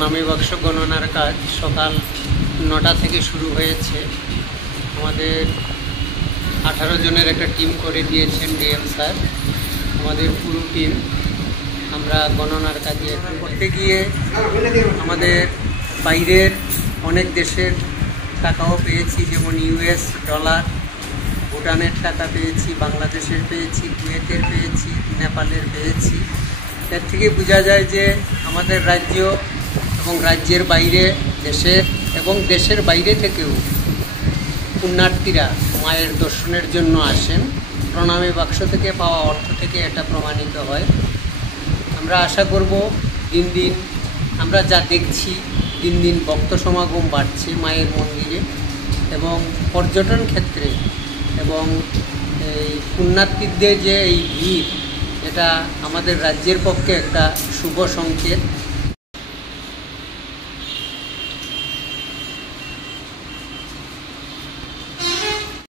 প্রণামী বাক্স গণনার কাজ সকাল 9টা থেকে শুরু হয়েছে। আমাদের 18 জনের একটা টিম করে দিয়েছেন ডিএম স্যার। আমাদের পুরো টিম আমরা গণনার কাজে করতে গিয়ে আমাদের বাইরের অনেক দেশের টাকাও পেয়েছি, যেমন ইউএস ডলার, ভুটানের টাকা পেয়েছি, বাংলাদেশের পেয়েছি, কুয়েতের পেয়েছি, নেপালের পেয়েছি। এর থেকে বোঝা যায় যে আমাদের রাজ্য এবং রাজ্যের বাইরে দেশের বাইরে থেকেও পুণ্যার্থীরা মায়ের দর্শনের জন্য আসেন। প্রণামী বাক্স থেকে পাওয়া অর্থ থেকে এটা প্রমাণিত হয়। আমরা আশা করব দিন দিন আমরা যা দেখছি, দিন দিন ভক্ত সমাগম বাড়ছে মায়ের মন্দিরে, এবং পর্যটন ক্ষেত্রে এবং এই পুণ্যার্থীদের যে এই ভিড়, এটা আমাদের রাজ্যের পক্ষে একটা শুভ সংকেত।